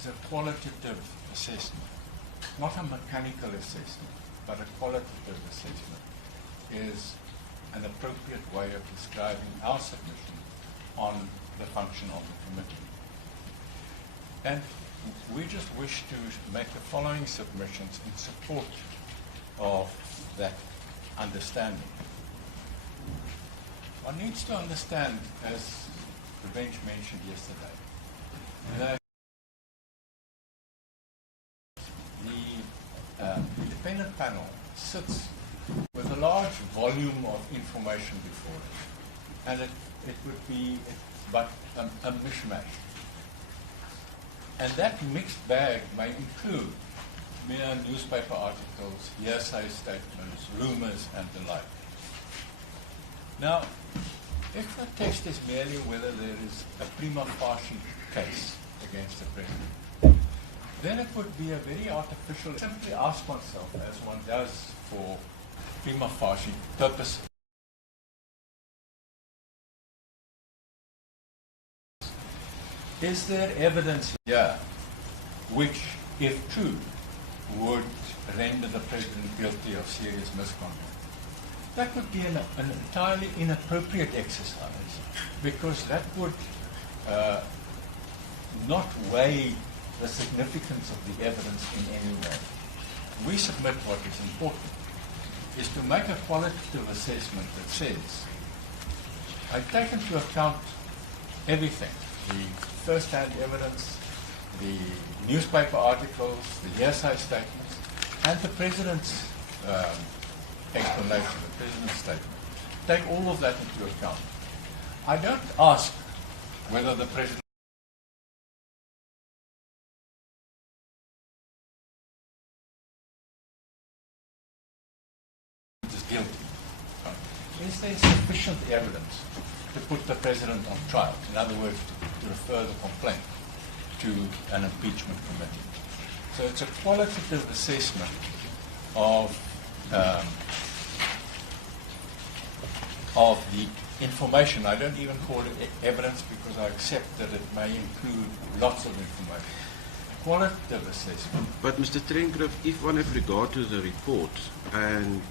is a qualitative assessment, not a mechanical assessment, but a qualitative assessment, is an appropriate way of describing our submission on the function of the committee. And we just wish to make the following submissions in support of that understanding. One needs to understand, as the bench mentioned yesterday, that the independent panel sits with a large volume of information before it, and it would be but a mishmash. And that mixed bag may include mere newspaper articles, hearsay statements, rumors, and the like. Now, if the test is merely whether there is a prima facie case against the president, then it would be a very artificial. Simply ask oneself, as one does for prima facie purposes, is there evidence here which, if true, would render the president guilty of serious misconduct? That would be an entirely inappropriate exercise, because that would not weigh the significance of the evidence in any way. We submit what is important, is to make a qualitative assessment that says, I take into account everything, the first-hand evidence, the newspaper articles, the hearsay statements, and the president's explanation, the president's statement. Take all of that into account. I don't ask whether the president is guilty. Is there sufficient evidence to put the president on trial? In other words, to refer the complaint to an impeachment committee. So it's a qualitative assessment of the information. I don't even call it evidence, because I accept that it may include lots of information. Qualitative assessment. But Mr. Trenkroff, if one have regard to the report, and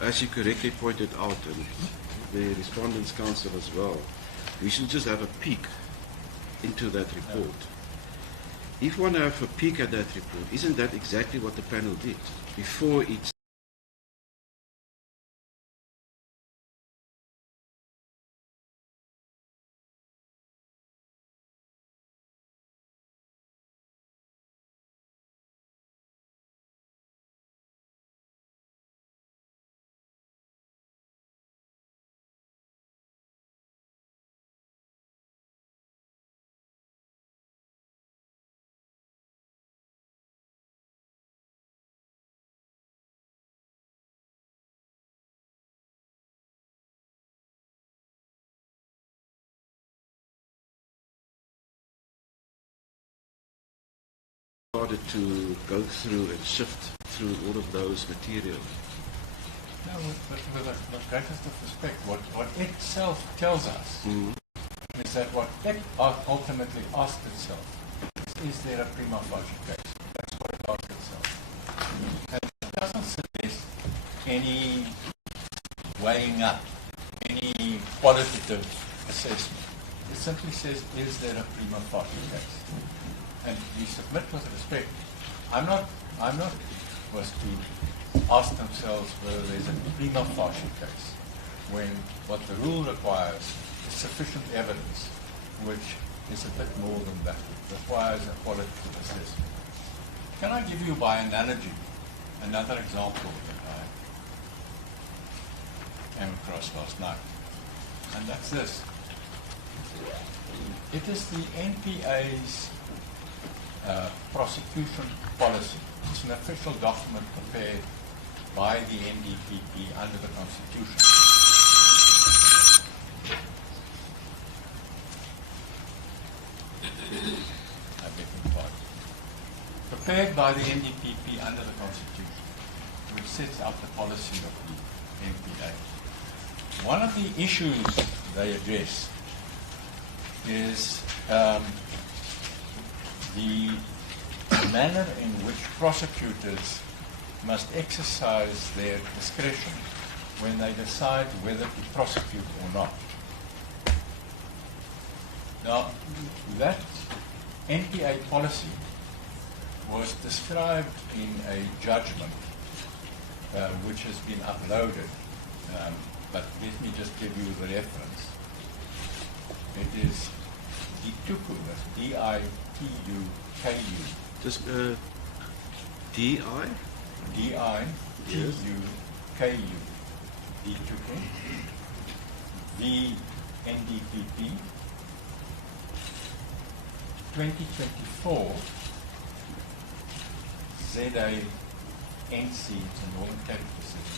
as you correctly pointed out, and the Respondents' Council as well, we should just have a peek into that report. If one have a peek at that report, isn't that exactly what the panel did before it started to go through and shift through all of those materials? No, with the greatest of respect, what it itself tells us is that what it ultimately asked itself is there a prima facie case? That's what it asked itself. And it doesn't suggest any weighing up, any qualitative assessment. It simply says, is there a prima facie case? And we submit with respect. I'm not supposed to ask themselves whether there's a prima facie case, when what the rule requires is sufficient evidence, which is a bit more than that. It requires a qualitative assessment. Can I give you, by analogy, another example that I came across last night? And that's this. It is the NPA's prosecution policy. It's an official document prepared by the NDPP under the Constitution. I beg your pardon. Prepared by the NDPP under the Constitution, which sets out the policy of the NPA. One of the issues they address is the manner in which prosecutors must exercise their discretion when they decide whether to prosecute or not. Now, that NPA policy was described in a judgment which has been uploaded, but let me just give you the reference. It is 𝐷𝐼𝐻𝐿𝐻, that's 𝐷𝐼𝐻𝐿𝐻. Just D-I? 𝐷𝐼𝐻𝐿𝐻, 𝐷𝐻𝐿𝐻, MDNtv, 2024, 𝐬𝐮𝐻𝐫𝐞, it's a Northern Cape decision.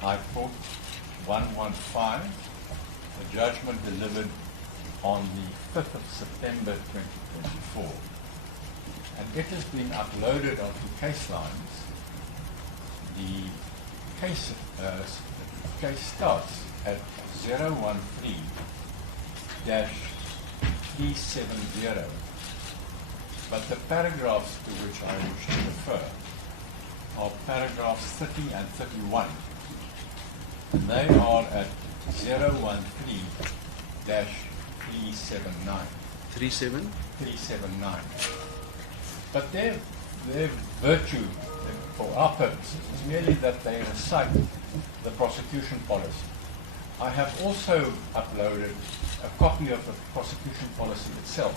High Court 115, the judgment delivered on the 5th of September 2024. And it has been uploaded onto case lines. The case starts at 013-370, but the paragraphs to which I wish to refer are paragraphs 30 and 31. And they are at 013-379. 379. But their virtue, for our purposes, is merely that they recite the prosecution policy. I have also uploaded a copy of the prosecution policy itself.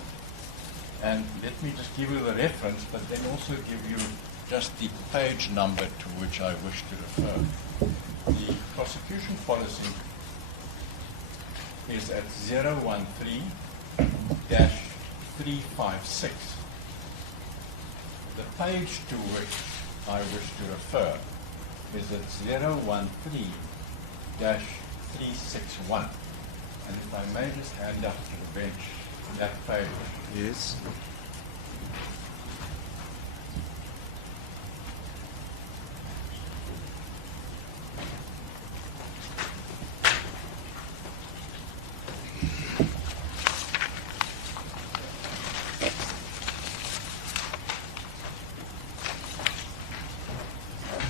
And let me just give you the reference, but then also give you just the page number to which I wish to refer. The prosecution policy is at 013-356. The page to which I wish to refer is at 013-361. And if I may just hand up to the bench that page. Yes.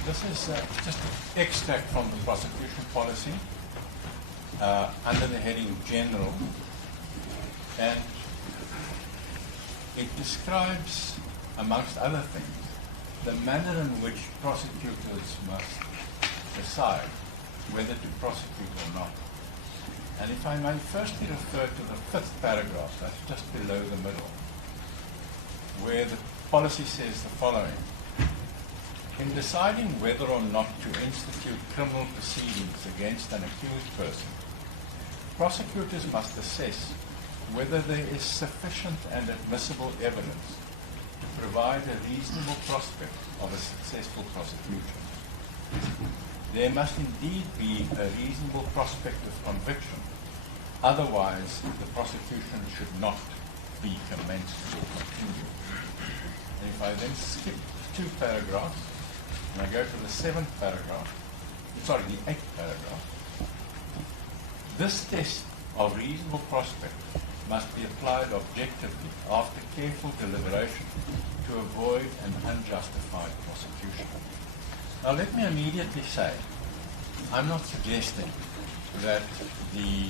This is just an extract from the prosecution policy under the heading General, and it describes, amongst other things, the manner in which prosecutors must decide whether to prosecute or not. And if I may firstly refer to the 5th paragraph, that's just below the middle, where the policy says the following: in deciding whether or not to institute criminal proceedings against an accused person, prosecutors must assess whether there is sufficient and admissible evidence to provide a reasonable prospect of a successful prosecution. There must indeed be a reasonable prospect of conviction, otherwise the prosecution should not be commenced or continued. And if I then skip 2 paragraphs, and I go to the 8th paragraph, this test of reasonable prospect must be applied objectively after careful deliberation to avoid an unjustified prosecution. Now let me immediately say, I'm not suggesting that the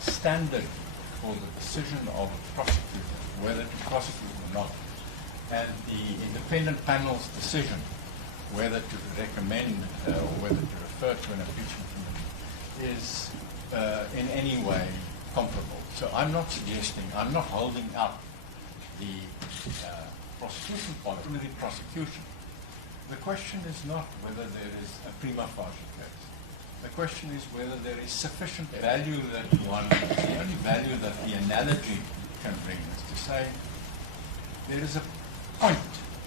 standard for the decision of a prosecutor, whether to prosecute or not, and the independent panel's decision whether to recommend or whether to refer to an impeachment committee is in any way comparable. So I'm not suggesting, I'm not holding up the prosecution policy, the prosecution. The question is not whether there is a prima facie case. The question is whether there is sufficient value that the only value that the analogy can bring is to say there is a point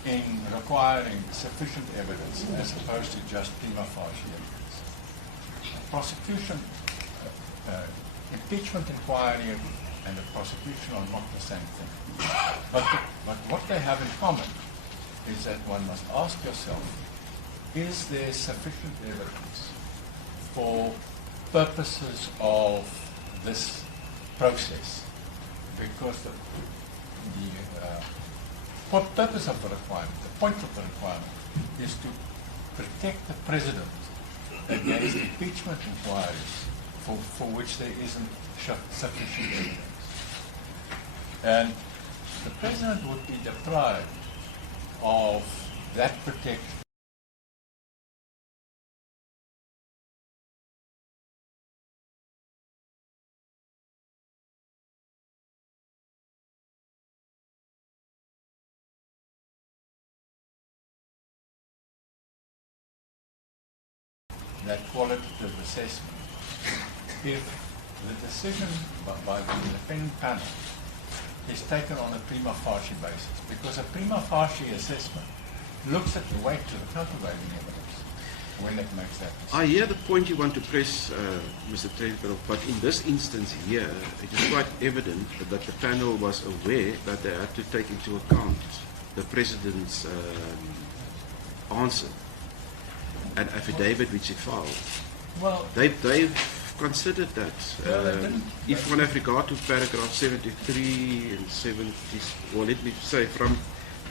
in requiring sufficient evidence as opposed to just prima facie evidence. Prosecution, impeachment inquiry and the prosecution are not the same thing. But what they have in common is that one must ask yourself, is there sufficient evidence for purposes of this process because the purpose of the requirement, the point of the requirement, is to protect the president against impeachment inquiries for which there isn't sufficient evidence. And the president would be deprived of that protection. That qualitative assessment, if the decision by the independent panel is taken on a prima facie basis, because a prima facie assessment looks at the weight to the countervailing evidence when it makes that decision. I hear the point you want to press, Mr. Trentberg, but in this instance here, it is quite evident that the panel was aware that they had to take into account the President's answer, an affidavit which he filed. Well, they've considered that. If one have regard to paragraph 73 and 70, or let me say from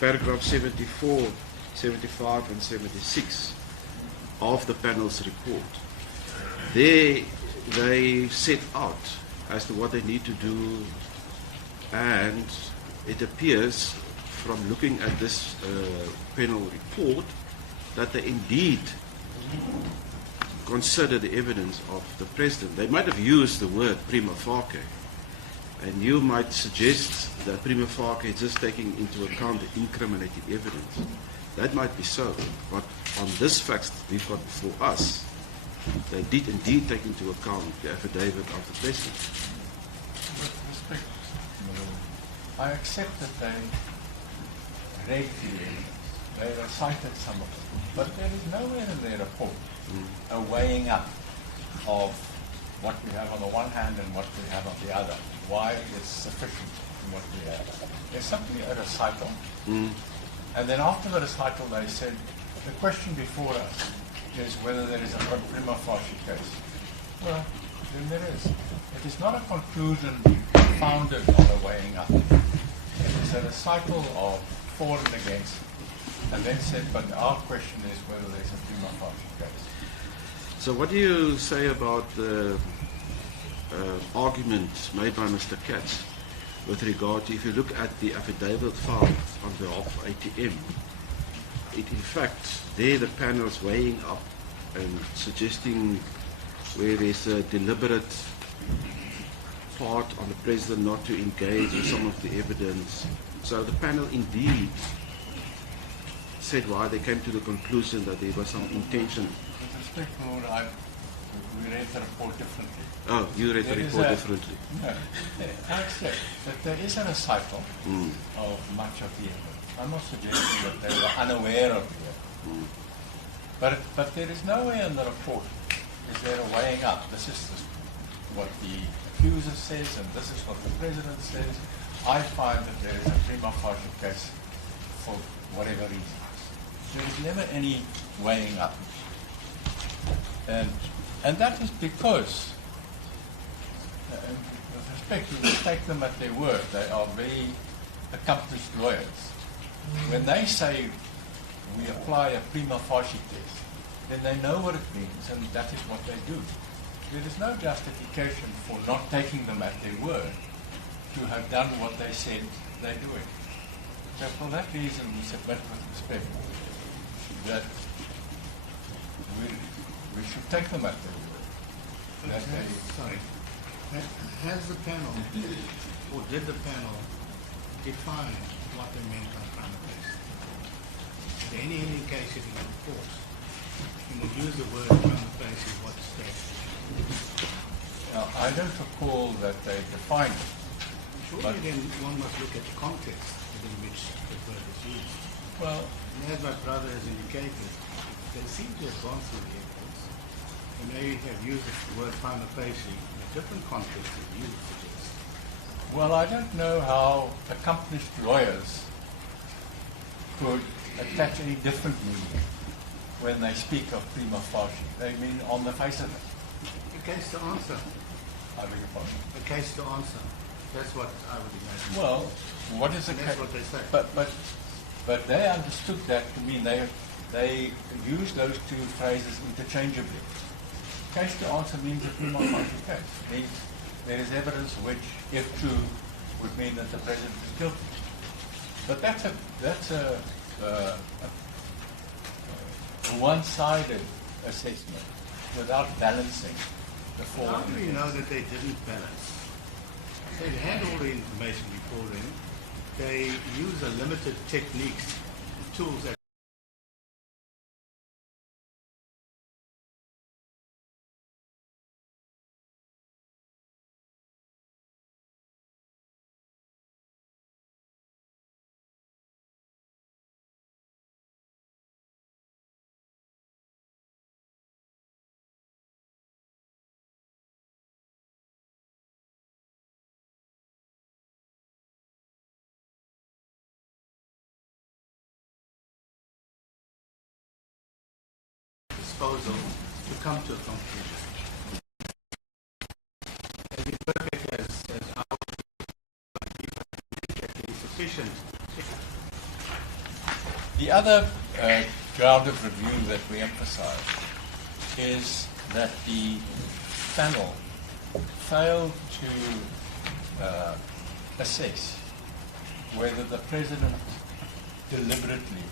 paragraph 74, 75 and 76 of the panel's report, they set out as to what they need to do, and it appears from looking at this panel report that they indeed consider the evidence of the president. They might have used the word prima facie, and you might suggest that prima facie is just taking into account the incriminating evidence. That might be so, but on this fact we've got before us, they did indeed take into account the affidavit of the president. With respect, I accept that they read the evidence. They recited some of it, but there is nowhere in their report a weighing up of what we have on the one hand and what we have on the other. Why is sufficient in what we have? There's simply a recital, and then after the recital they said, the question before us is whether there is a prima facie case. Well, then there is. It is not a conclusion founded on a weighing up. It is a recital of for and against, and then said, but our question is whether there's a prima facie case. So what do you say about the argument made by Mr. Katz with regard to, if you look at the affidavit filed on behalf of ATM, it in fact, there the panel is weighing up and suggesting where there's a deliberate part on the president not to engage in some of the evidence. So the panel indeed said why they came to the conclusion that there was some intention. With respect, Lord, we read the report differently. Oh, you read the report differently. No, I accept that there is a recital of much of the evidence. I'm not suggesting that they were unaware of the evidence. But there is nowhere in the report is there a weighing up. This is what the accuser says and this is what the president says. I find that there is a prima facie case for whatever reason. There is never any weighing up. And that is because, with respect, you take them at their word. They are very accomplished lawyers. When they say we apply a prima facie test, then they know what it means, and that is what they do. There is no justification for not taking them at their word to have done what they said they're doing. So for that reason, we submit with respect that we should take them at their word. Has the panel, or did the panel, define what they meant by prima facie? Is there any indication in the report? When they use the word prima facie, what's that? Now, I don't recall that they defined it. Surely then one must look at the context within which the word is used. Well, and as my brother has indicated, they seem to have gone through the evidence, and they have used the word prima facie in a different context than you suggest. well, I don't know how accomplished lawyers could attach any different meaning when they speak of prima facie. They mean on the face of it. A case to answer. I beg your pardon. A case to answer. That's what I would imagine. Well, what is the And that's what they say. But they understood that to mean they use those two phrases interchangeably. Case to answer means a prima facie case. Means there is evidence which, if true, would mean that the president is guilty. But that's a one-sided assessment without balancing the four. How do you know that they didn't balance? They had all the information before them. They use a limited techniques, tools that disposal to come to a conclusion. As imperfect as our sufficient. The other ground of review that we emphasize is that the panel failed to assess whether the president deliberately,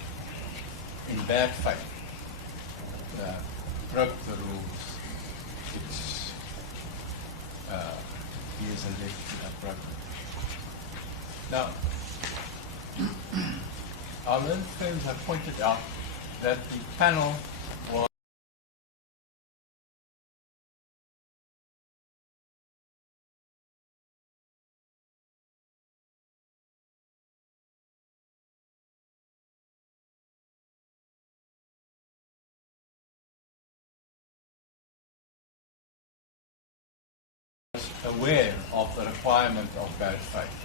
in bad faith, broke the rules which he is alleged to have broken. Now, our learned friends have pointed out that the panel was aware of the requirement of bad faith.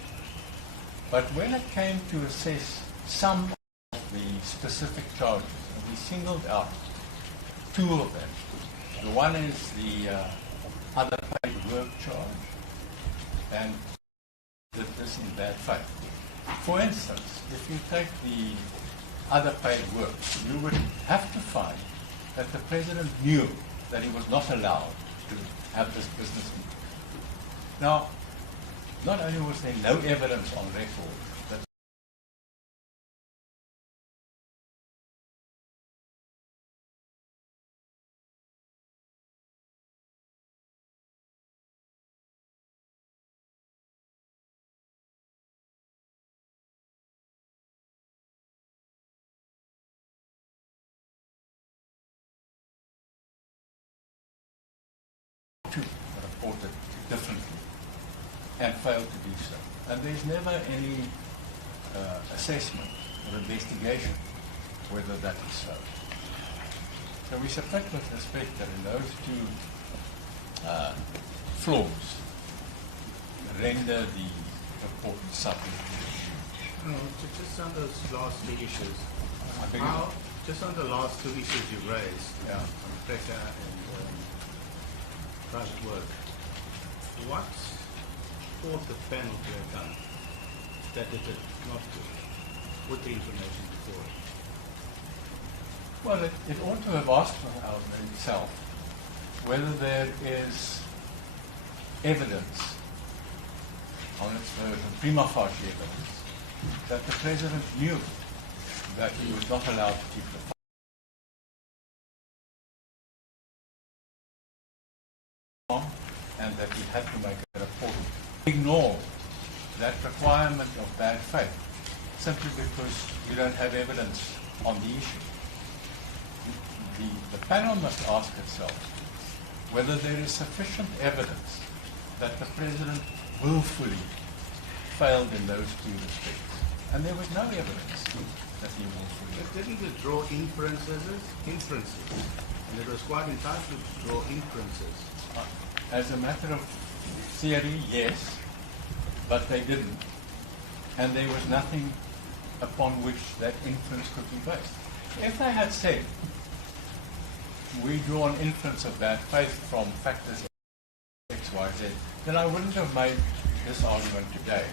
But when it came to assess some of the specific charges, and we singled out two of them. The one is the other paid work charge, and did this in bad faith. For instance, if you take the other paid work, you would have to find that the president knew that he was not allowed to have this business meeting. Now, not only was there no evidence on record that to report it differently and failed to do so. And there's never any assessment or investigation whether that is so. So we submit with respect that in those two flaws render the report subject to review. No, just on those last two issues, I beg your pardon? just on the last two issues you raised, Yeah. on pressure and private work, what ought the panel to have done that it did not do with the information before it? Well, it ought to have asked itself whether there is evidence on its version, prima facie evidence, that the president knew that he was not allowed to keep the farm and that he had to make a report. Ignore that requirement of bad faith simply because you don't have evidence on the issue. The panel must ask itself whether there is sufficient evidence that the president willfully failed in those two respects. And there was no evidence that he willfully But didn't it draw inferences? And it was quite entitled to draw inferences. As a matter of theory, yes, but they didn't. And there was nothing upon which that inference could be based. If they had said, we draw an inference of bad faith from factors X, Y, Z, then I wouldn't have made this argument today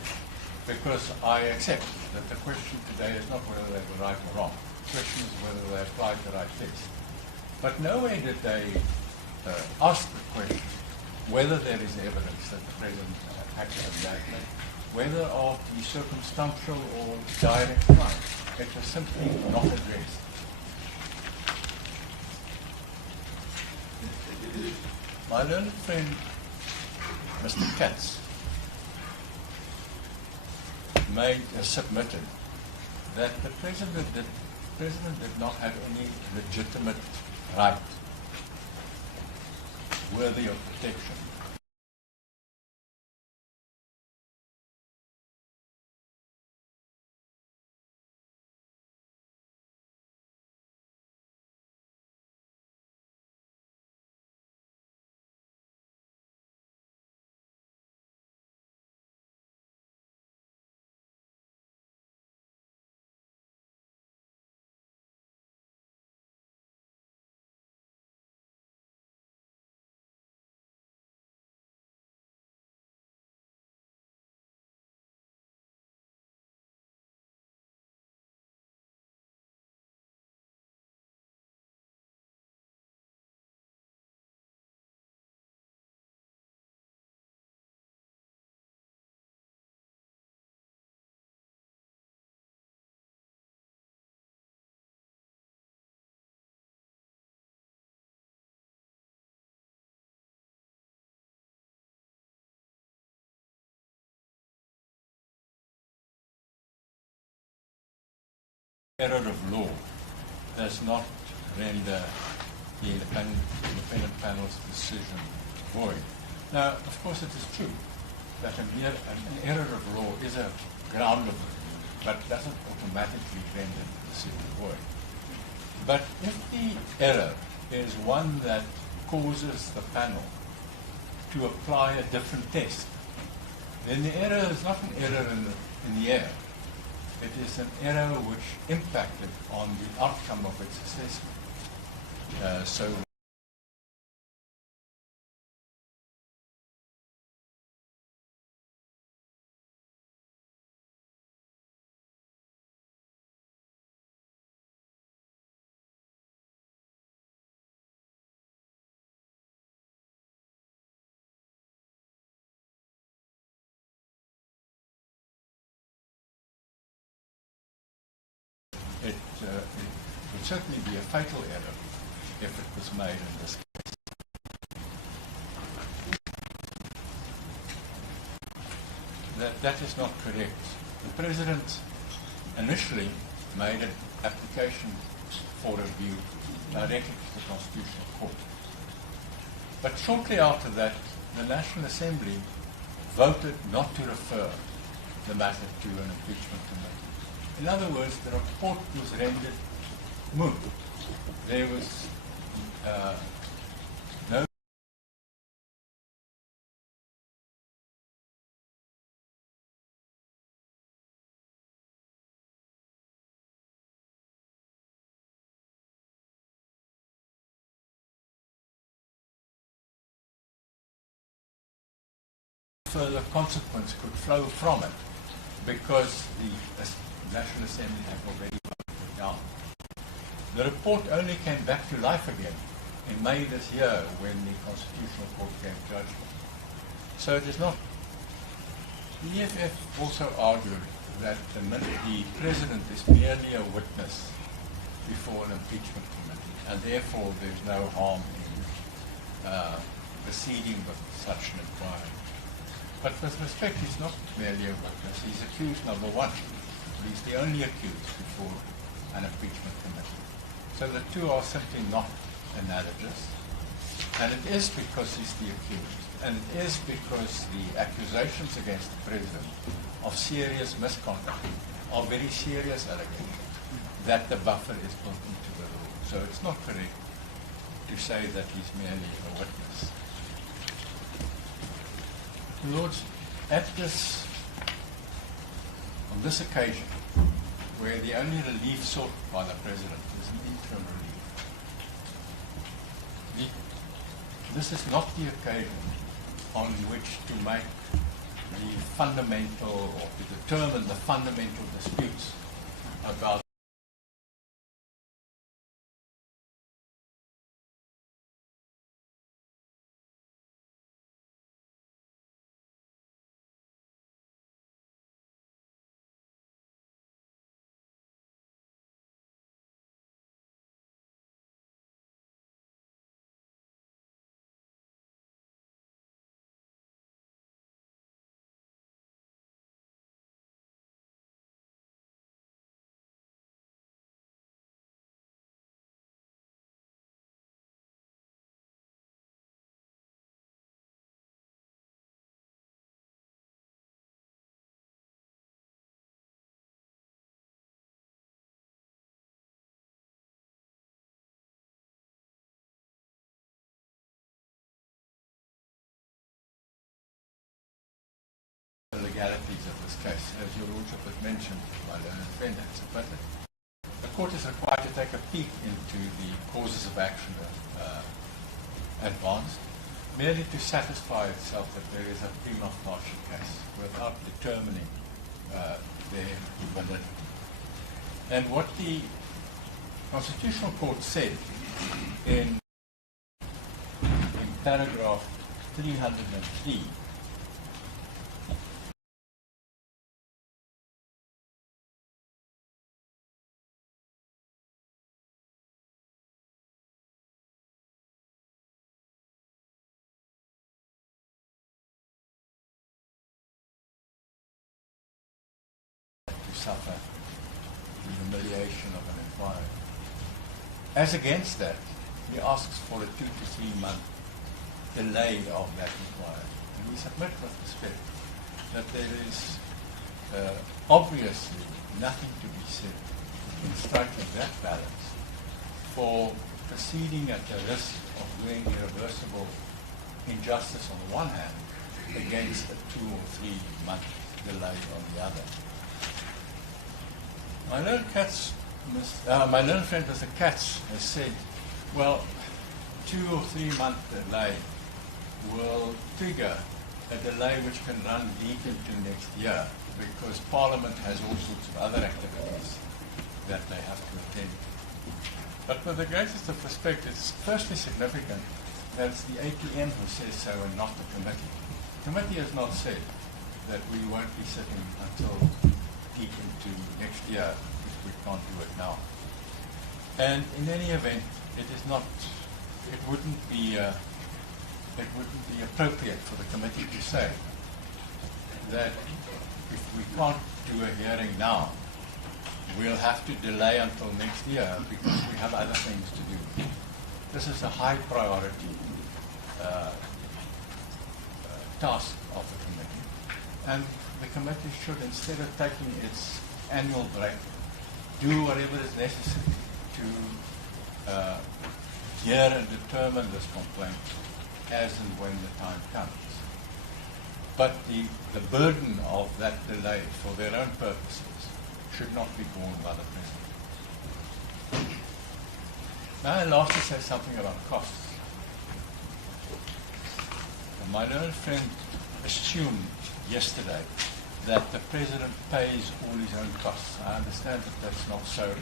because I accept that the question today is not whether they were right or wrong. The question is whether they applied the right test. But nowhere did they ask the question whether there is evidence that the President acted badly, whether of the circumstantial or direct crime. It was simply not addressed. My learned friend, Mr. Katz, submitted that the President did not have any legitimate right worthy of protection. Error of law does not render the independent panel's decision void. Now, of course, it is true that an error of law is a ground of review, but doesn't automatically render the decision void. But if the error is one that causes the panel to apply a different test, then the error is not an error in the air. It is an error which impacted on the outcome of its assessment. So it would certainly be a fatal error if it was made in this case. That is not correct. The President initially made an application for review directly to the Constitutional Court. But shortly after that, the National Assembly voted not to refer the matter to an impeachment committee. In other words, the report was rendered moot. There was no further consequence could flow from it because the National Assembly had already voted it down. The report only came back to life again in May this year when the Constitutional Court gave judgment. So it is not. The EFF also argued that the President is merely a witness before an impeachment committee, and therefore there's no harm in proceeding with such an inquiry. But with respect, he's not merely a witness. He's accused number one. He's the only accused before an impeachment committee. So the two are simply not analogous. And it is because he's the accused. And it is because the accusations against the President of serious misconduct are very serious allegations that the buffer is built into the rule. So it's not correct to say that he's merely a witness. Lords, on this occasion, where the only relief sought by the President is an interim relief, this is not the occasion on which to make the fundamental, or to determine the fundamental disputes about the legalities of this case. As your Lordship has mentioned, my learned friend, but the court is required to take a peek into the causes of action advanced, merely to satisfy itself that there is a prima facie case, without determining their validity. And what the Constitutional Court said in paragraph 303 suffer the humiliation of an inquiry. As against that, he asks for a 2 to 3 month delay of that inquiry. And we submit with respect that there is obviously nothing to be said in striking that balance for proceeding at the risk of doing irreversible injustice on the one hand against a 2 or 3 month delay on the other. My learned friend Mr. Katz has said, well, 2 or 3 month delay will trigger a delay which can run deep into next year because Parliament has all sorts of other activities that they have to attend to. But with the greatest of respect, it's firstly significant that it's the APM who says so and not the committee. The committee has not said that we won't be sitting until deep into next year if we can't do it now. And in any event, it wouldn't be appropriate for the committee to say that if we can't do a hearing now, we'll have to delay until next year because we have other things to do. This is a high priority task of the committee. And the committee should, instead of taking its annual break, do whatever is necessary to hear and determine this complaint as and when the time comes. But the burden of that delay for their own purposes should not be borne by the President. Now I'll lastly say something about costs. My learned friend assumed yesterday that the President pays all his own costs. I understand that that's not so.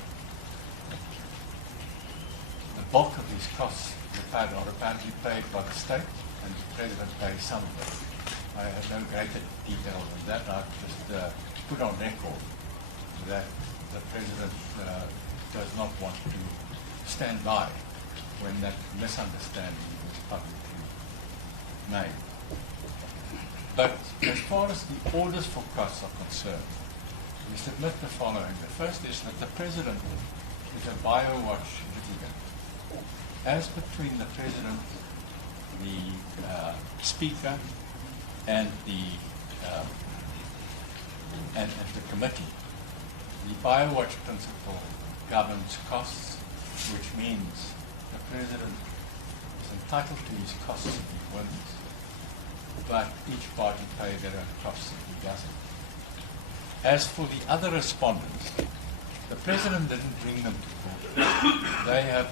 The bulk of his costs are apparently paid by the state, and the President pays some of them. I have no greater detail than that. I've just put on record that the President does not want to stand by when that misunderstanding was publicly made. But as far as the orders for costs are concerned, we submit the following. The first is that the President is a BioWatch litigant. As between the President, the Speaker, and the committee, the BioWatch principle governs costs, which means the President is entitled to his costs if he wins, but each party pays their own costs if he doesn't. As for the other respondents, the President didn't bring them to court. They have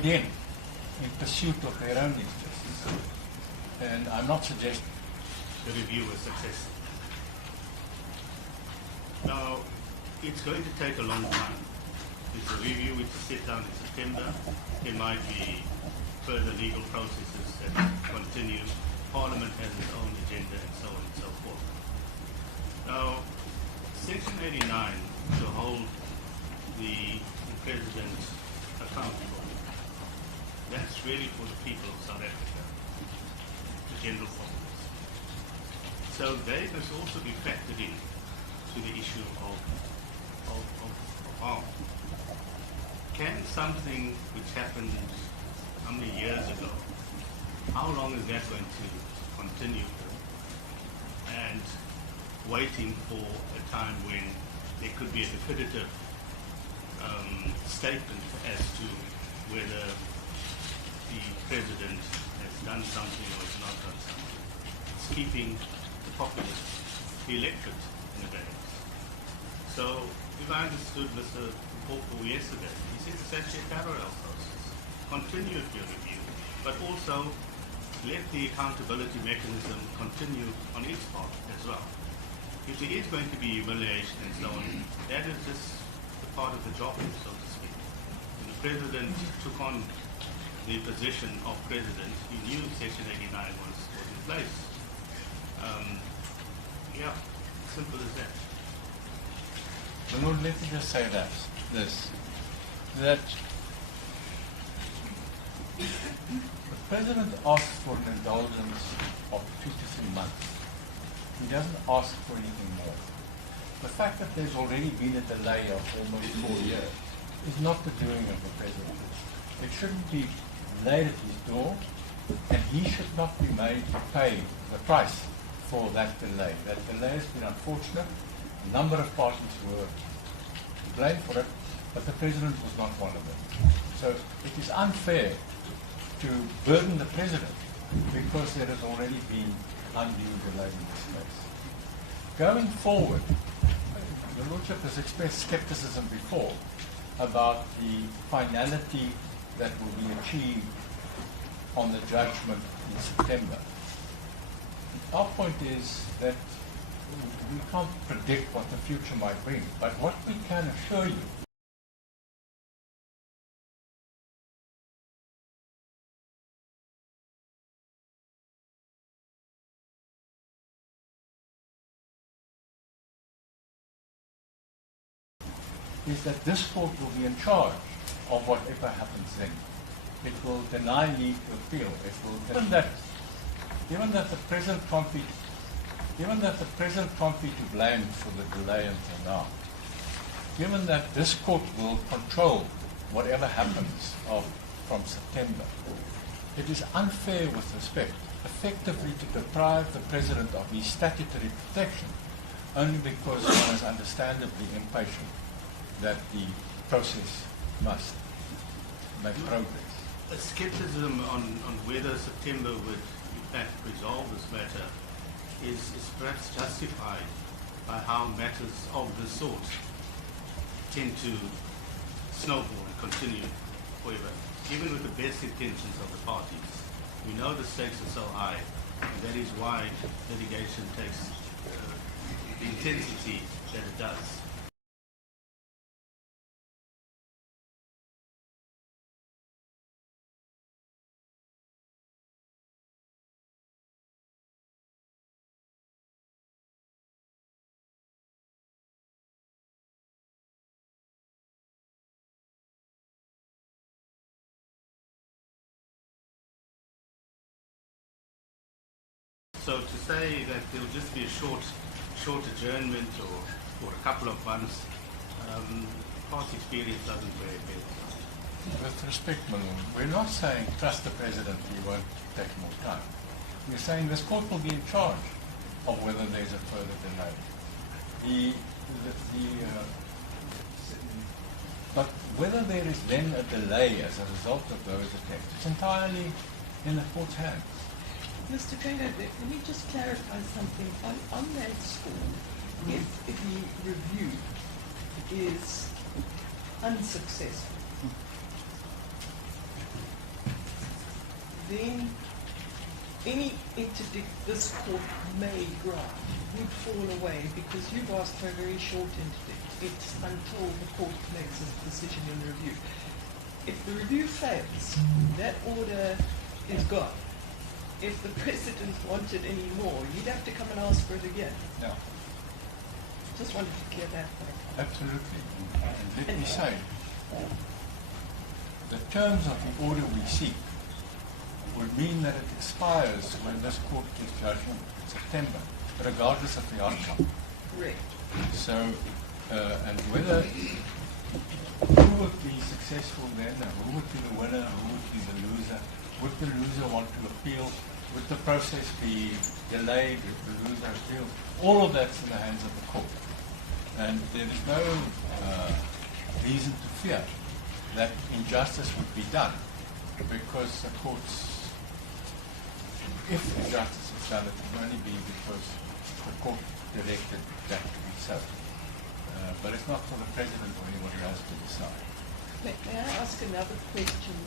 in pursuit of their own interests. And I'm not suggesting the review was successful. Now, it's going to take a long time. It's a review which is set down in September. There might be further legal processes that continue. Parliament has its own agenda and so on and so forth. Now, Section 89 to hold the President accountable, that's really for the people of South Africa, the general populace. So they must also be factored in to the issue of harm. Can something which happened how many years ago, how long is that going to continue for? And waiting for a time when there could be a definitive statement as to whether the President has done something or has not done something. It's keeping the populace, the electorate, in abeyance. So, if I understood Mr. Mpoko yesterday, he said it's actually a parallel process. Continue with your review, but also let the accountability mechanism continue on its part as well. If there is going to be humiliation and so on, that is just the part of the job, so to speak. When the President took on the position of President, he knew Section 89 was in place. Yeah, simple as that. Well, let me just say that the President asks for an indulgence of 2 to 3 months. He doesn't ask for anything more. The fact that there's already been a delay of almost 4 years is not the doing of the President. It shouldn't be laid at his door, and he should not be made to pay the price for that delay. That delay has been unfortunate. A number of parties were to blame for it, but the President was not one of them. So it is unfair to burden the President because there has already been undue delay in this case. Going forward, the Lordship has expressed skepticism before about the finality that will be achieved on the judgment in September. Our point is that we can't predict what the future might bring, but what we can assure you is that this court will be in charge of whatever happens then. It will deny leave to appeal. It will, given that the President can't be to blame for the delay until now, given that this court will control whatever happens from September, it is unfair with respect, effectively to deprive the President of his statutory protection only because one is understandably impatient that the process must make progress. A skepticism on whether September would in fact resolve this matter is perhaps justified by how matters of this sort tend to snowball and continue forever. Even with the best intentions of the parties, we know the stakes are so high, and that is why litigation takes the intensity that it does. So to say that there will just be a short adjournment or a couple of months, past experience doesn't bear it. With respect, Malone, we're not saying trust the President, he won't take more time. We're saying this court will be in charge of whether there's a further delay. But whether there is then a delay as a result of those attempts, it's entirely in the court's hands. Mr. 𝐾𝐿, let me just clarify something. On that score, if the review is unsuccessful, then any interdict this court may grant would fall away because you've asked for a very short interdict. It's until the court makes a decision in review. If the review fails, that order is gone. If the president wanted any more, you'd have to come and ask for it again. Yeah, Just wanted to clear that point. absolutely. And let me say, the terms of the order we seek would mean that it expires when this court gives judgment in September, regardless of the outcome. Correct. So, and whether who would be successful then, and who would be the winner, who would be the loser, would the loser want to appeal, would the process be delayed if the loser appeals, all of that's in the hands of the court. And there is no reason to fear that injustice would be done, because the courts, if injustice is done, it can only be because the court directed that to be so. But it's not for the president or anybody else to decide. May I ask another question?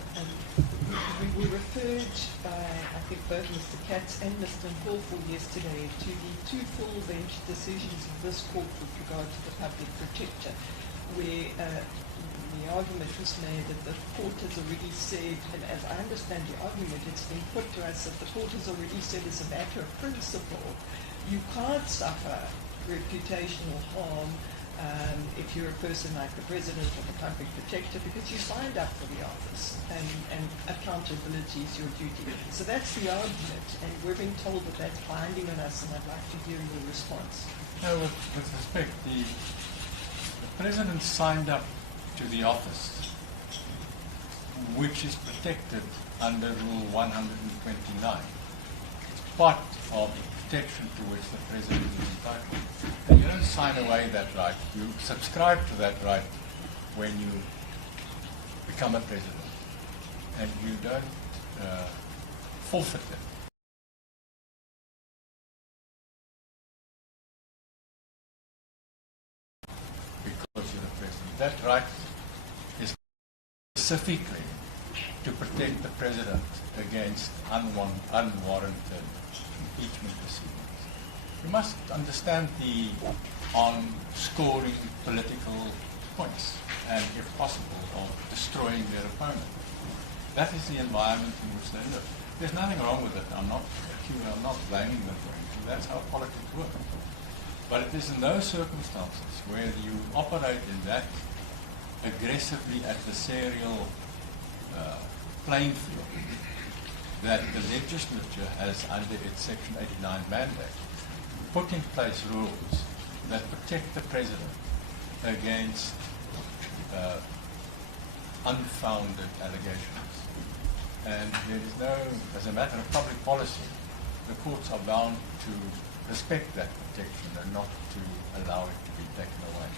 We referred by, I think, both Mr. Katz and Mr. 𝐸𝐿 yesterday to the two full bench decisions of this court with regard to the public protector, where the argument was made that the court has already said, and as I understand the argument, it's been put to us that the court has already said as a matter of principle, you can't suffer reputational harm if you're a person like the president or the public protector because you signed up for the office and accountability is your duty. So that's the argument, and we're being told that that's binding on us, and I'd like to hear your response. No, with respect, the president signed up to the office, which is protected under Rule 129. It's part of the protection to which the president is entitled. And you don't sign away that right. You subscribe to that right when you become a president. And you don't forfeit it. Because you're the president. That right is specifically to protect the president against unwarranted impeachment proceedings. You must understand on scoring political points and, if possible, of destroying their opponent. That is the environment in which they live. There's nothing wrong with it. I'm not blaming them for anything. That's how politics works. But it is in those circumstances where you operate in that aggressively adversarial playing field that the legislature has, under its Section 89 mandate, put in place rules that protect the president against unfounded allegations. And there is no, as a matter of public policy, the courts are bound to respect that protection and not to allow it to be taken away.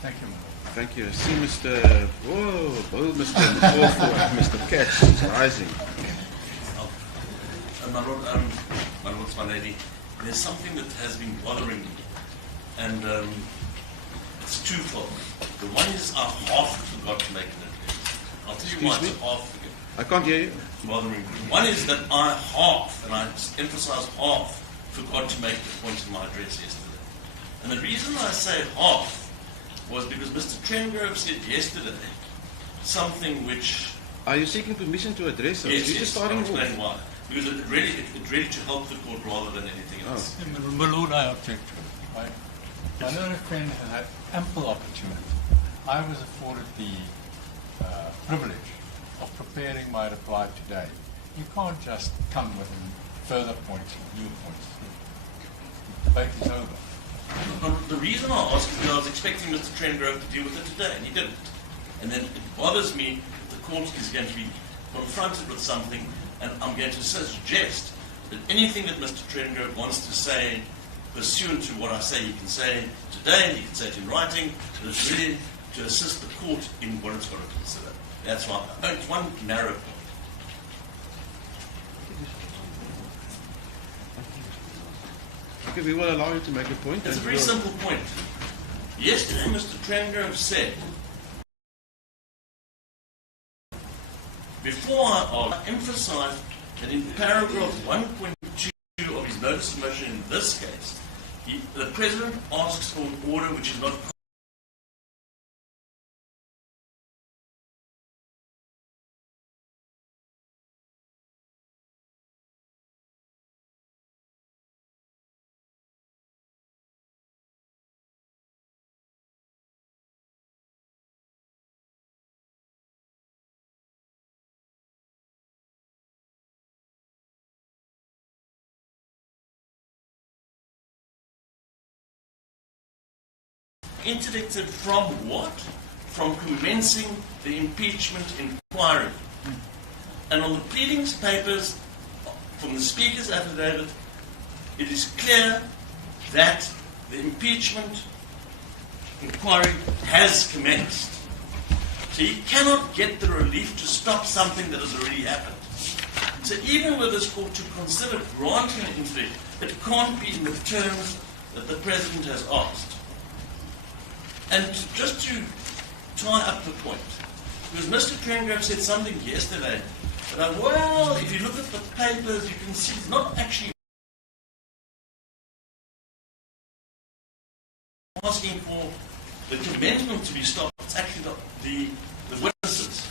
Thank you, Madam. Thank you. I see Mr. Mr. Katz is rising. My lord, my lady, there's something that has been bothering me, and it's twofold. The one is I half forgot to make an address. I'll tell you why it's half forget. I can't hear you. It's bothering me. One is that I half, and I emphasize half, forgot to make the point in my address yesterday. And the reason I say half was because Mr. Cenngove said yesterday something which... Are you seeking permission to address us? Yes, I'll explain why. Because it really to help the court rather than anything else. My Lord, I object to it. My learned friend has had ample opportunity. I was afforded the privilege of preparing my reply today. You can't just come with further points, new points. The debate is over. The reason I asked is because I was expecting Mr. Cenngove to deal with it today, and he didn't. And then it bothers me that the court is going to be confronted with something, and I'm going to suggest that anything that Mr. Cenngove wants to say, pursuant to what I say, he can say today, he can say it in writing, but it's really to assist the court in what it's going to consider. That's why. It's one narrow point. Okay, we will allow you to make a point. It's a very simple point. Yesterday, Mr. Trengove said, before I emphasized that in paragraph 1.2 of his notice of motion in this case, the President asks for an order which is not interdicted from what? From commencing the impeachment inquiry. And on the pleadings papers from the Speaker's affidavit, it is clear that the impeachment inquiry has commenced. So you cannot get the relief to stop something that has already happened. So even with this court to consider granting an interdict, it can't be in the terms that the President has asked. And just to tie up the point, because Mr. Trengove said something yesterday, that, well, if you look at the papers, you can see it's not actually asking for the commencement to be stopped, it's actually not the witnesses.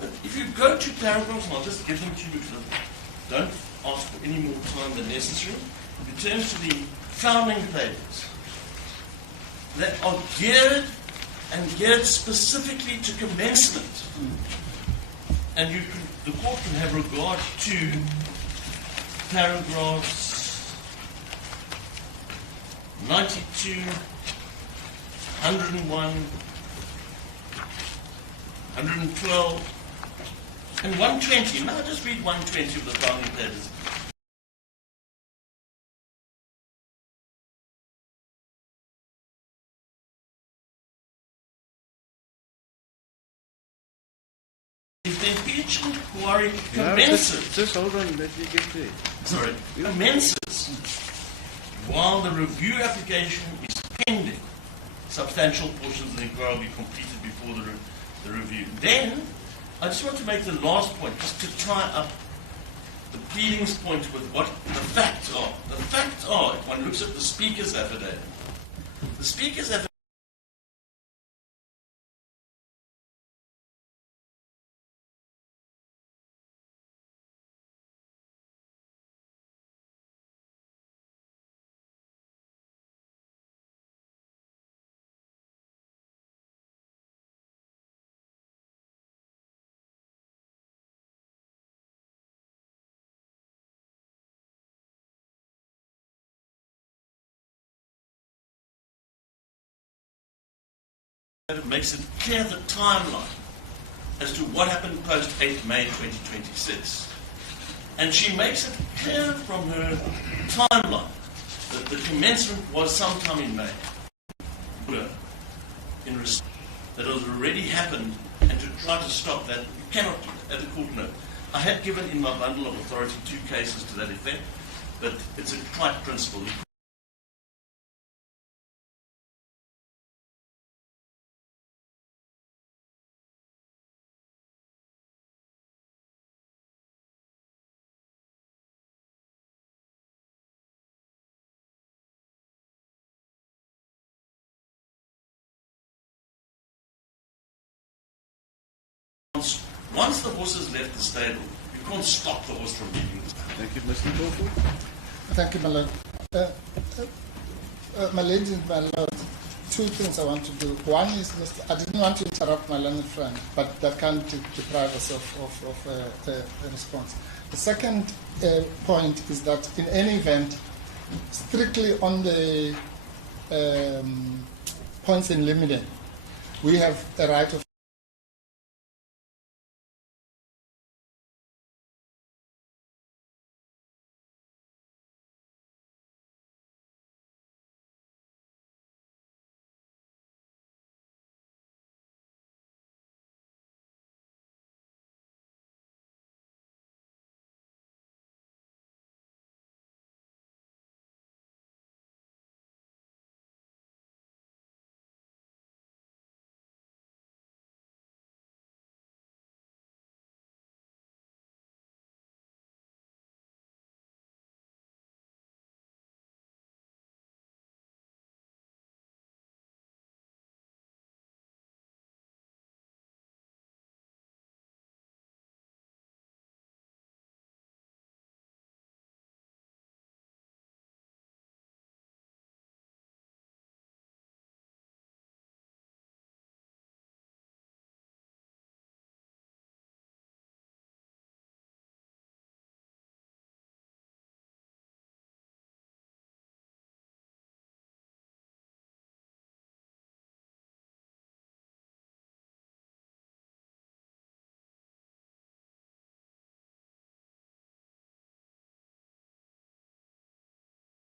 But if you go to paragraphs, and I'll just give them to you because I don't ask for any more time than necessary, if you turn to the founding papers, that are geared specifically to commencement. And the court can have regard to paragraphs 92, 101, 112, and 120. Now just read 120 of the founding papers. If the impeachment inquiry commences, just hold on, let me get there. Sorry, commences while the review application is pending, substantial portions of the inquiry will be completed before the review. Then, I just want to make the last point, just to tie up the pleadings point with what the facts are. The facts are, if one looks at the Speaker's affidavit, the Speaker's affidavit makes it clear the timeline as to what happened post 8 May 2026. And she makes it clear from her timeline that the commencement was sometime in May. That has already happened, and to try to stop that, you cannot do that. At the court note, I had given in my bundle of authority 2 cases to that effect, but it's a trite principle. Once the horse has left the stable, you can't stop the horse from leaving the stable. Thank you, Mr. Koko. Thank you, my lord. My lady and my lord, 2 things I want to do. One is, I didn't want to interrupt my learned friend, but that can't deprive us of a response. The second point is that in any event, strictly on the points in limine, we have a right of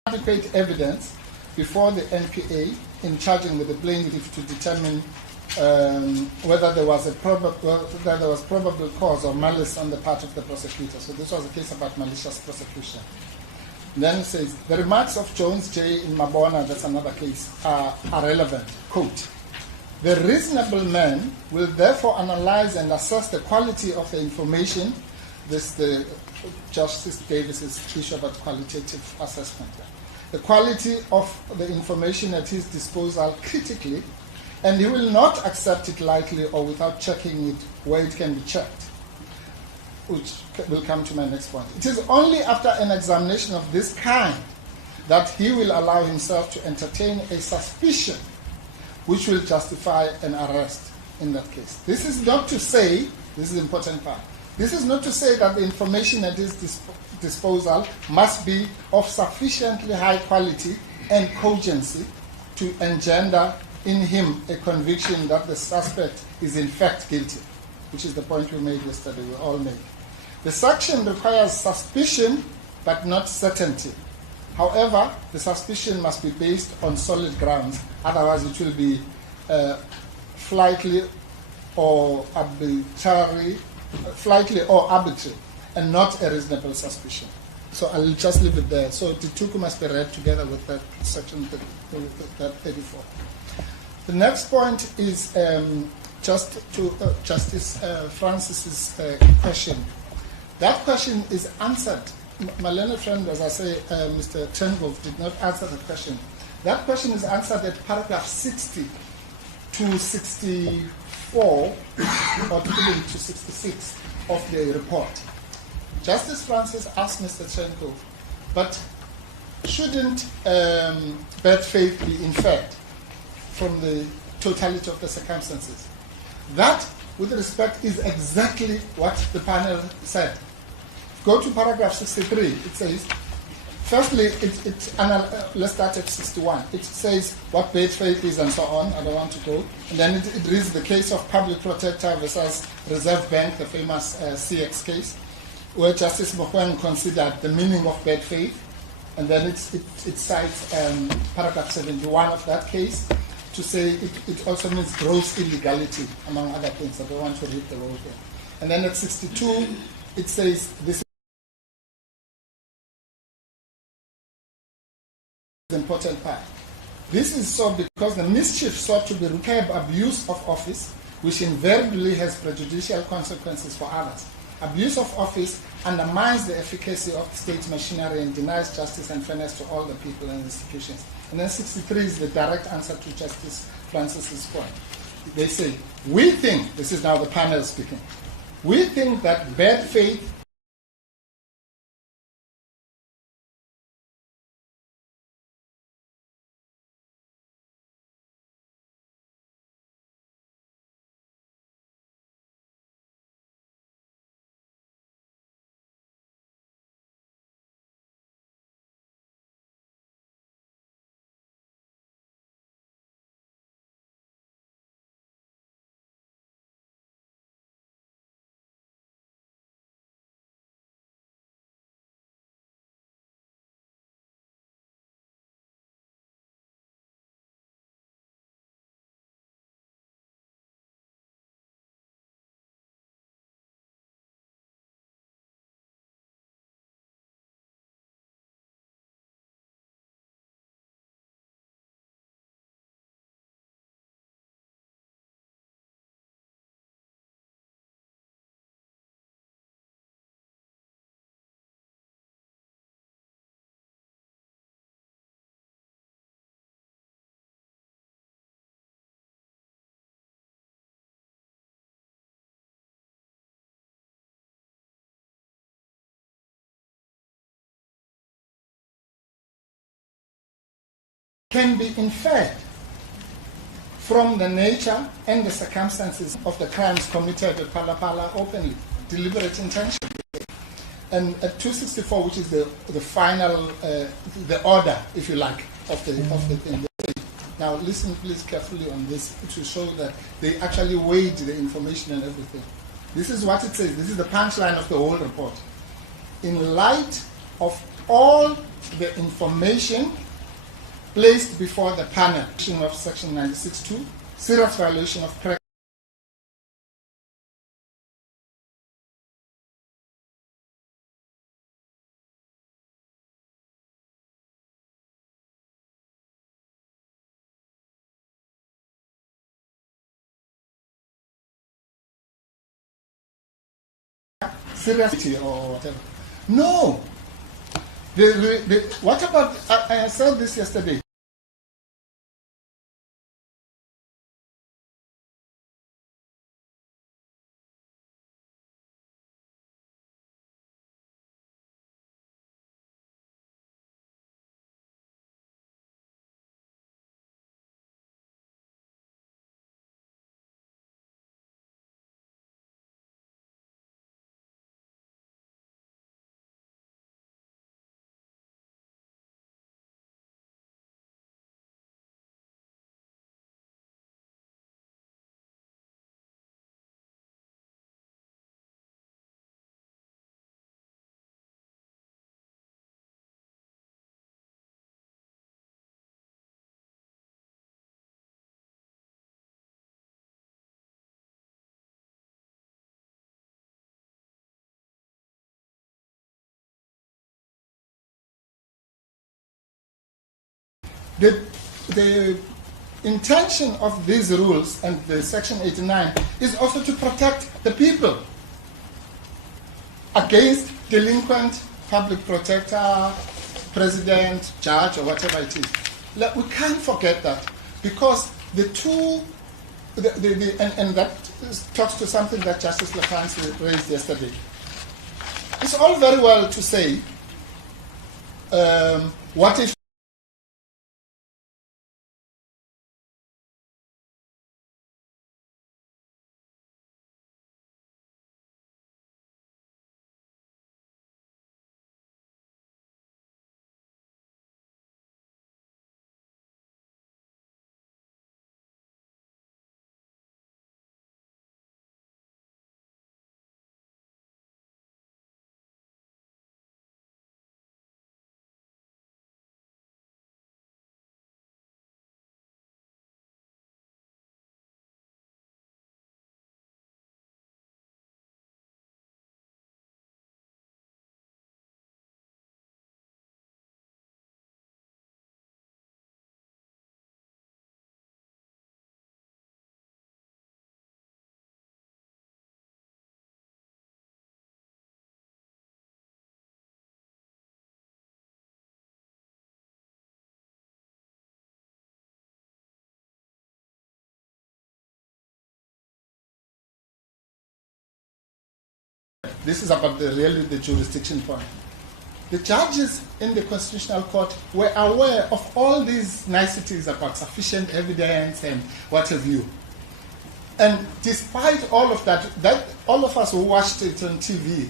adequate evidence before the NPA in charging with the plaintiff to determine whether there was probable cause or malice on the part of the prosecutor. So this was a case about malicious prosecution. Then it says, the remarks of Jones J. in Mabona, that's another case, are relevant. Quote, the reasonable man will therefore analyze and assess the quality of the information. The Justice Davis's issue about qualitative assessment. The quality of the information at his disposal critically, and he will not accept it lightly or without checking it where it can be checked, which will come to my next point. It is only after an examination of this kind that he will allow himself to entertain a suspicion which will justify an arrest in that case. This is not to say, this is the important part, this is not to say that the information at his disposal must be of sufficiently high quality and cogency to engender in him a conviction that the suspect is in fact guilty, which is the point we made yesterday, we all made. The section requires suspicion but not certainty. However, the suspicion must be based on solid grounds, otherwise it will be flightly or arbitrary, and not a reasonable suspicion. So I'll just leave it there. So the two must be read together with that section, that 34. The next point is just to Justice Francis's question. That question is answered. My learned friend, as I say, Mr. 𝐬𝐻𝐾 did not answer the question. That question is answered at paragraph 60 to 64, or even to 66 of the report. Justice Francis asked Mr. 𝐬𝐻𝐾, but shouldn't bad faith be inferred from the totality of the circumstances? That, with respect, is exactly what the panel said. Go to paragraph 63. It says, firstly, let's start at 61. It says what bad faith is and so on. I don't want to go. And then it reads the case of Public Protector versus Reserve Bank, the famous CX case, where Justice Mogoeng considered the meaning of bad faith. And then it cites paragraph 71 of that case to say it also means gross illegality, among other things. I don't want to read the whole thing. And then at 62, it says this is the important part. This is so because the mischief sought to be repaired by abuse of office, which invariably has prejudicial consequences for others. Abuse of office undermines the efficacy of the state machinery and denies justice and fairness to all the people and institutions. And then 63 is the direct answer to Justice Francis's point. They say, we think, this is now the panel speaking, we think that bad faith can be inferred from the nature and the circumstances of the crimes committed at Phala Phala openly, deliberate intention. And at 264, which is the final, the order, if you like, of the thing. Now listen please carefully on this to show that they actually weighed the information and everything. This is what it says. This is the punchline of the whole report. In light of all the information placed before the panel of Section 96(2), serious violation of correct seriously or whatever. No. What about, I said this yesterday. The intention of these rules and the Section 89 is also to protect the people against delinquent public protector, president, judge, or whatever it is. We can't forget that, because the two, and that talks to something that Justice 𝐿aFrance raised yesterday. It's all very well to say, what if this is about the jurisdiction point. The judges in the Constitutional Court were aware of all these niceties about sufficient evidence and what have you. And despite all of that, all of us who watched it on TV,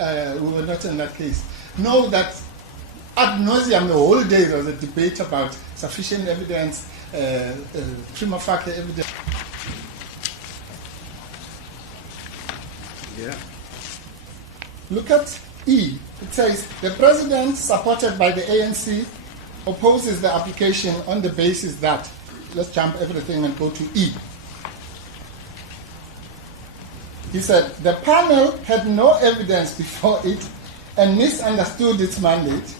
we were not in that case. Know that ad nauseum the whole day there was a debate about sufficient evidence, prima facie evidence. Yeah. Look at E. It says the president, supported by the ANC, opposes the application on the basis that. Let's jump everything and go to E. He said, the panel had no evidence before it and misunderstood its mandate,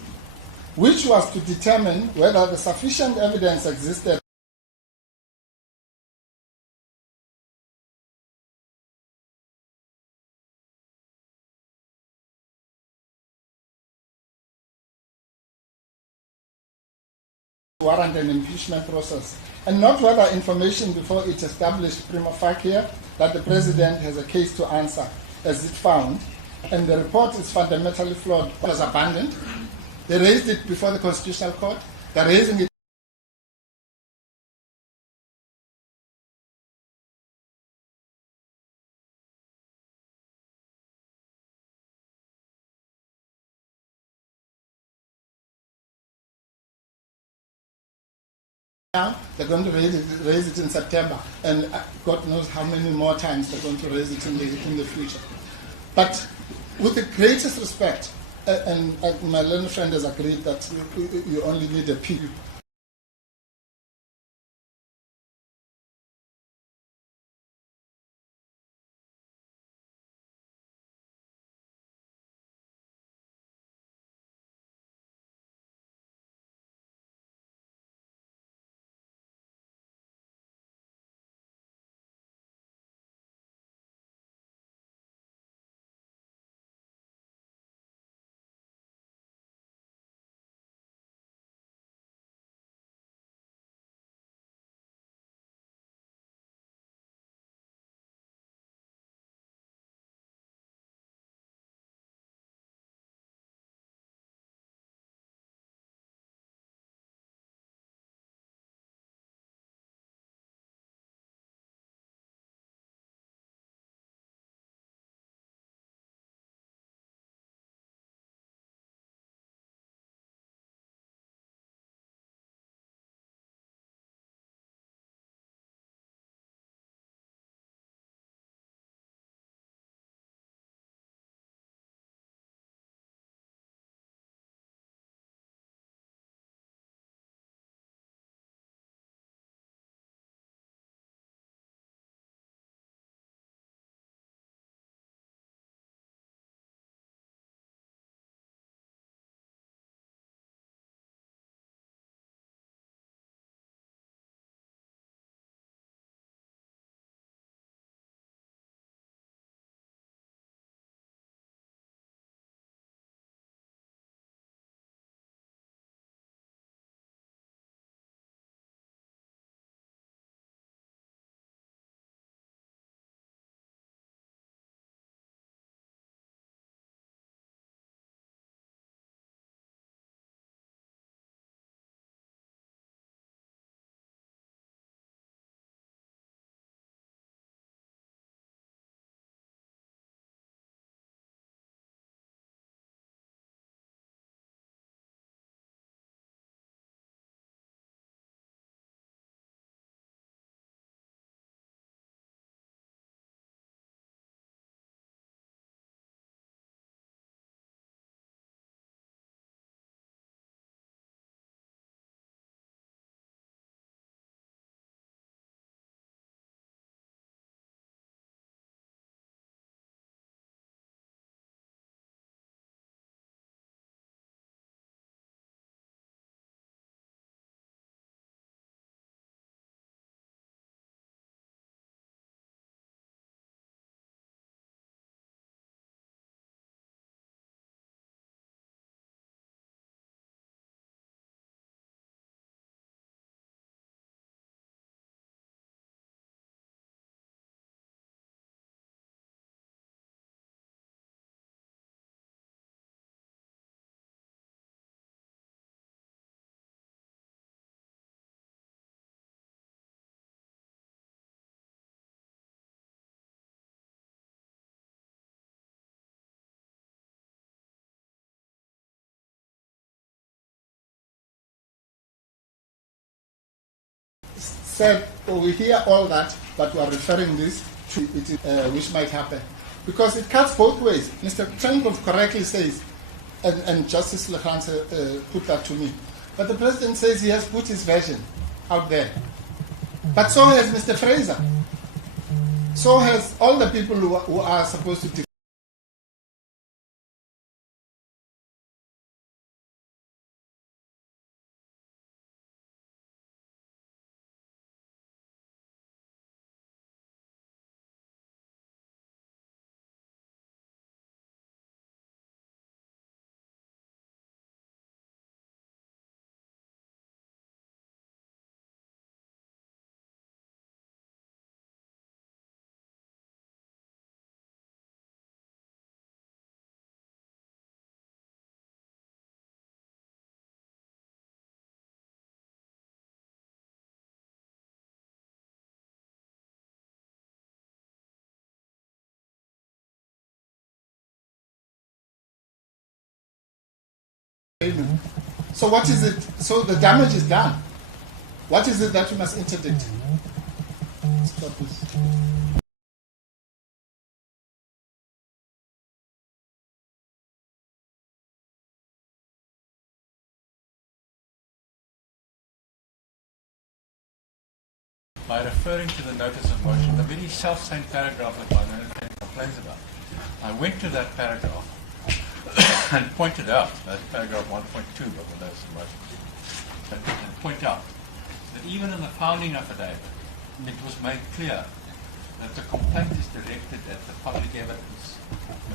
which was to determine whether the sufficient evidence existed warrant an impeachment process, and not whether information before it established prima facie that the president has a case to answer, as it found, and the report is fundamentally flawed. It was abandoned. They raised it before the Constitutional Court. They're raising it now. They're going to raise it in September, and God knows how many more times they're going to raise it in the future. But with the greatest respect, and my learned friend has agreed that you only need a P. Said, oh, we hear all that, but we are referring this to it, which might happen. Because it cuts both ways. Mr. Trenkov correctly says, and Justice 𝐿egaNtse put that to me, but the President says he has put his version out there. But so has Mr. Fraser. So has all the people who are supposed to payment. So what is it? So the damage is done. What is it that we must interdict? Stop this. By referring to the notice of motion, the very self-same paragraph that my learned complains about. I went to that paragraph and pointed out, that's paragraph 1.2 of the notice of motion, and point out that even in the founding affidavit, it was made clear that the complaint is directed at the public evidence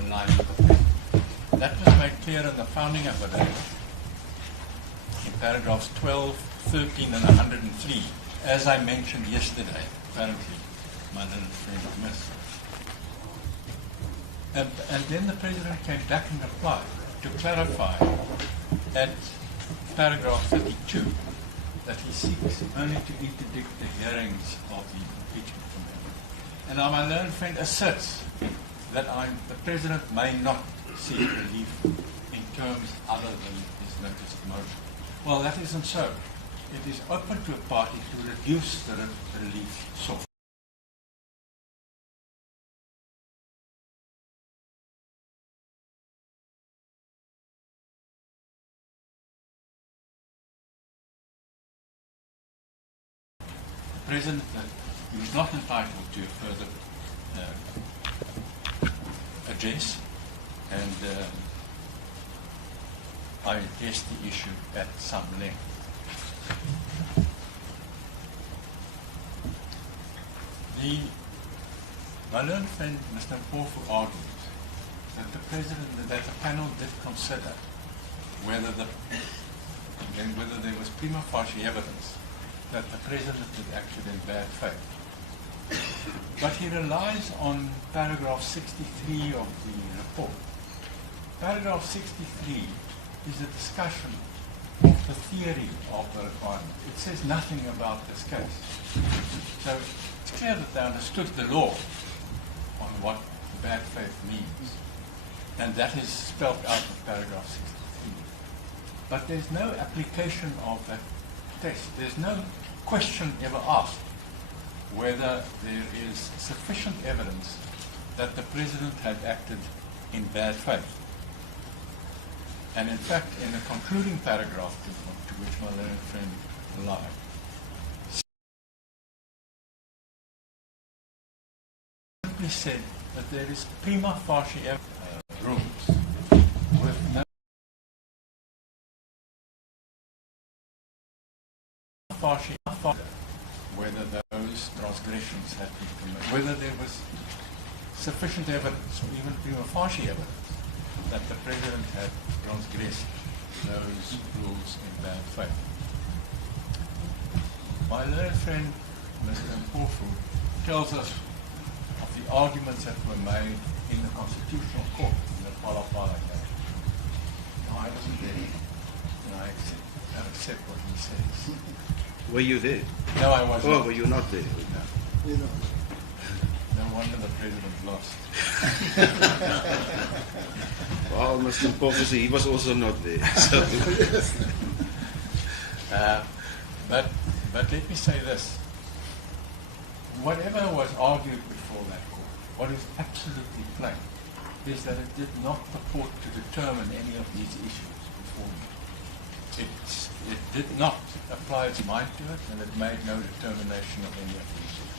maligning the president. That was made clear in the founding affidavit in paragraphs 12, 13, and 103. As I mentioned yesterday, apparently, my little friend missed. And then the President came back in reply to clarify at paragraph 32 that he seeks only to interdict the hearings of the impeachment committee. And now my learned friend asserts that the President may not seek relief in terms other than his notice of motion. Well, that isn't so. It is open to a party to reduce the relief sought. The President is not entitled to a further address, and I addressed the issue at some length. My learned friend, Mr. Mpofu, argues that the panel did consider whether there was prima facie evidence that the President had acted in bad faith. But he relies on paragraph 63 of the report. Paragraph 63 is a discussion of the theory of the requirement. It says nothing about this case. So it's clear that they understood the law on what bad faith means. And that is spelled out of paragraph 63. But there's no application of that test. There's no question ever asked whether there is sufficient evidence that the President had acted in bad faith. And in fact, in the concluding paragraph to which my learned friend relied, simply said that there is prima facie rules with no facie whether those transgressions had been committed, whether there was sufficient evidence or even prima facie evidence that the President had transgressed those rules in bad faith. My learned friend, Mr. Mpofu, tells us of the arguments that were made in the Constitutional Court in the Phala Phala case. No, I wasn't there, and I accept what he says. Were you there? No, I wasn't. Oh, were you not there? No. No wonder the President lost. Well, Mr. Mpofu, he was also not there. So. But let me say this. Whatever was argued before that court, what is absolutely plain is that it did not purport to determine any of these issues before me. It did not apply its mind to it, and it made no determination of any of these issues.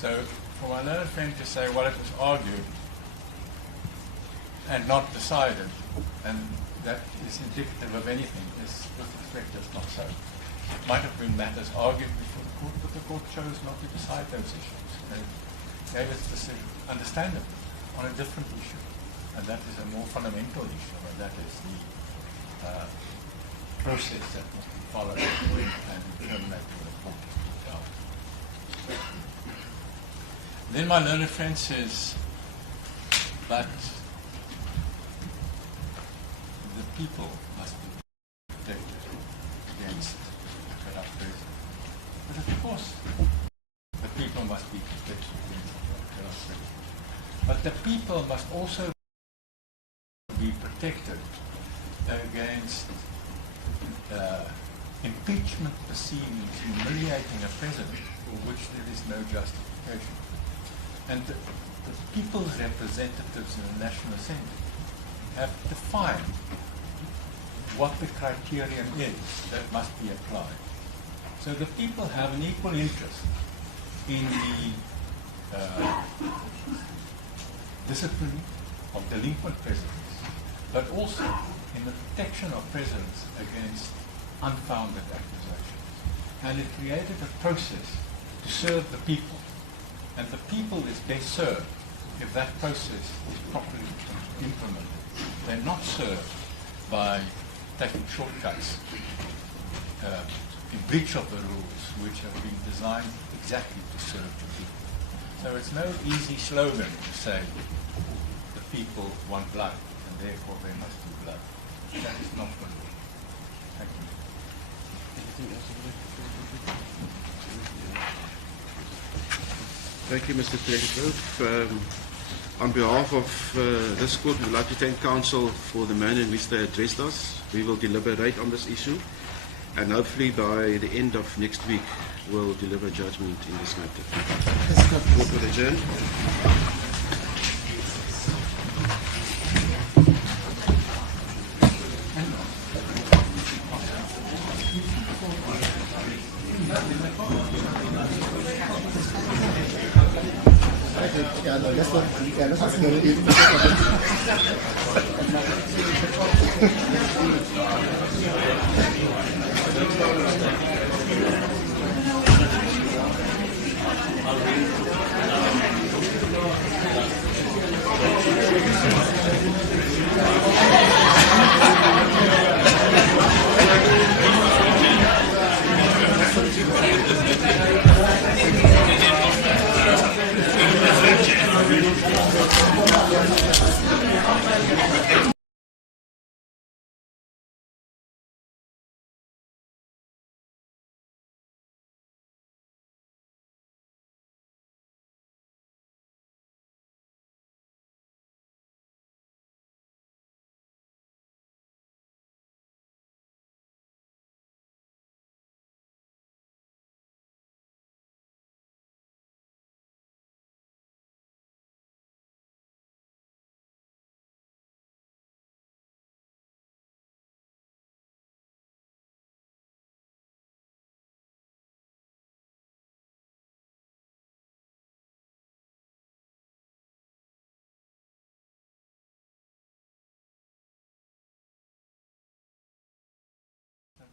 So for my learned friend to say, well, it was argued and not decided, and that is indicative of anything, is, with respect, just not so. It might have been matters argued before the court, but the court chose not to decide those issues. They gave its decision, understandably, on a different issue, and that is a more fundamental issue, and that is the process that must be followed and terminate the report itself. Then my learned friend says, but the people must be protected against a corrupt president. But of course, the people must be protected against a corrupt president. But the people must also be protected against impeachment proceedings humiliating a president for which there is no justification. And the people's representatives in the National Assembly have defined what the criterion is that must be applied. So the people have an equal interest in the discipline of delinquent presidents, but also in the protection of presidents against unfounded accusations. And it created a process to serve the people. And the people is best served if that process is properly implemented. They're not served by taking shortcuts in breach of the rules which have been designed exactly to serve the people. So it's no easy slogan to say the people want blood and therefore they must do blood. That is not what it is. Thank you. Thank you, Mr. Trengrove. On behalf of this court, we would like to thank counsel for the manner in which they addressed us. We will deliberate on this issue, and hopefully by the end of next week, we'll deliver judgment in this matter. Court will adjourn.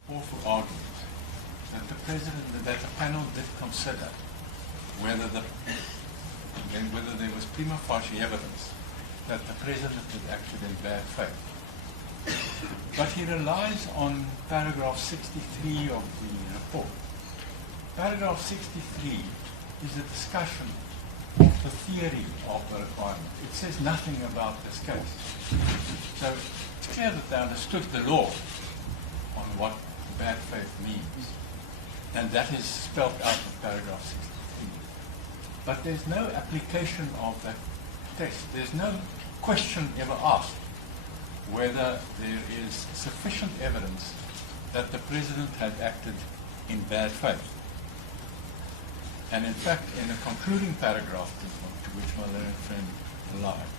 Awful argument that the panel did consider whether there was prima facie evidence that the president had acted in bad faith. But he relies on paragraph 63 of the report. Paragraph 63 is a discussion of the theory of the requirement. It says nothing about this case. So it's clear that they understood the law on what bad faith means. And that is spelled out in paragraph 63. But there's no application of that test. There's no question ever asked whether there is sufficient evidence that the president had acted in bad faith. And in fact, in a concluding paragraph to which my learned friend relied,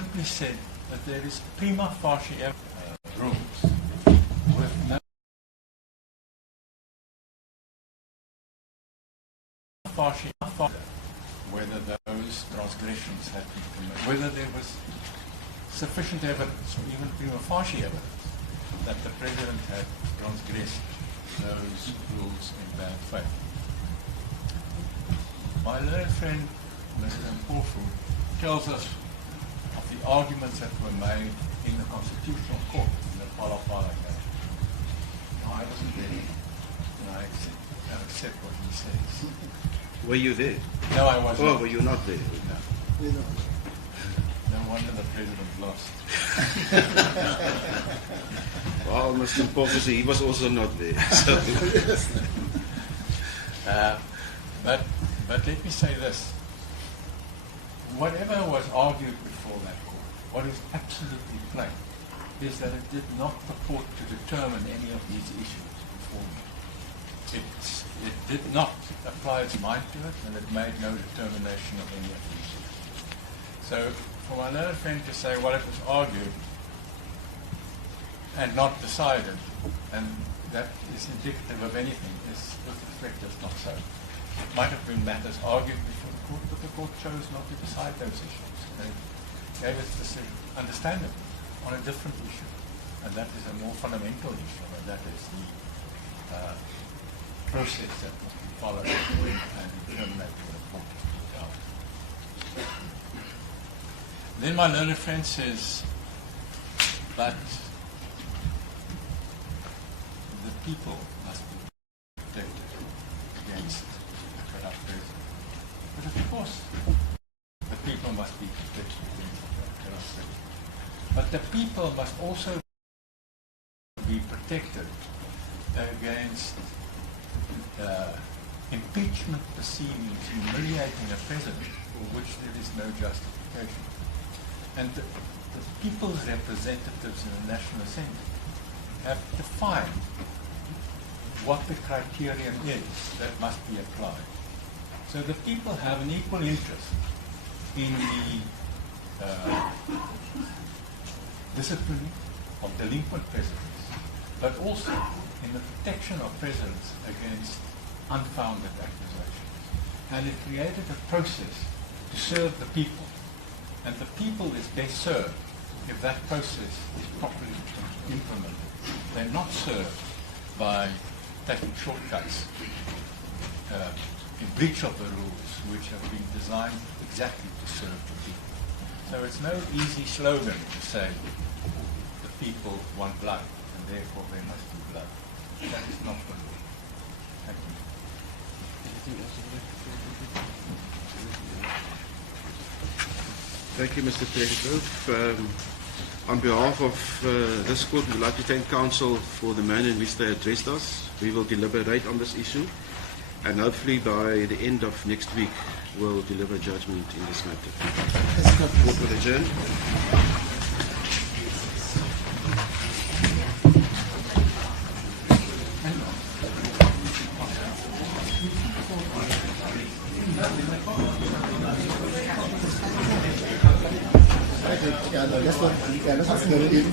simply said that there is prima facie rules with no facie whether those transgressions had been committed, whether there was sufficient evidence or even prima facie evidence that the president had transgressed those rules in bad faith. My learned friend, Mr. Mpofu, tells us of the arguments that were made in the Constitutional Court in the Phala Phala case. I wasn't there, and I accept what he says. Were you there? No, I wasn't. Oh, were you not there? No. No wonder the president lost. Well, Mr. Mpofu, he was also not there. So. But let me say this. whatever was argued before that court, what is absolutely plain is that it did not purport to determine any of these issues before me. It did not apply its mind to it, and it made no determination of any of these issues. So, for my learned friend to say, well, it was argued and not decided, and that is indicative of anything, is, with respect, is not so. It might have been matters argued before the court, but the court chose not to decide those issues. They gave its decision, understandably, on a different issue, and that is a more fundamental issue, and that is the process that must be followed and determinate what the court is out. Then my learned friend says, but the people must be protected against a corrupt president. But of course, the people must be protected against a corrupt president. But the people must also be protected against impeachment proceedings humiliating a president for which there is no justification. And the people's representatives in the National Assembly have defined what the criterion is that must be applied. So the people have an equal interest in the discipline of delinquent presidents, but also in the protection of presidents against unfounded accusations. And it created a process to serve the people. And the people is best served if that process is properly implemented. They're not served by taking shortcuts in breach of the rules which have been designed exactly to serve the people. So it's no easy slogan to say the people want blood and therefore there must be blood. That is not what we do. Thank you. Thank you, Mr. President. On behalf of this court, we'd like to thank counsel for the manner in which they addressed us. We will deliberate on this issue, and hopefully by the end of next week, we'll deliver judgment in this matter. Court will adjourn. Das hast du mir gegeben.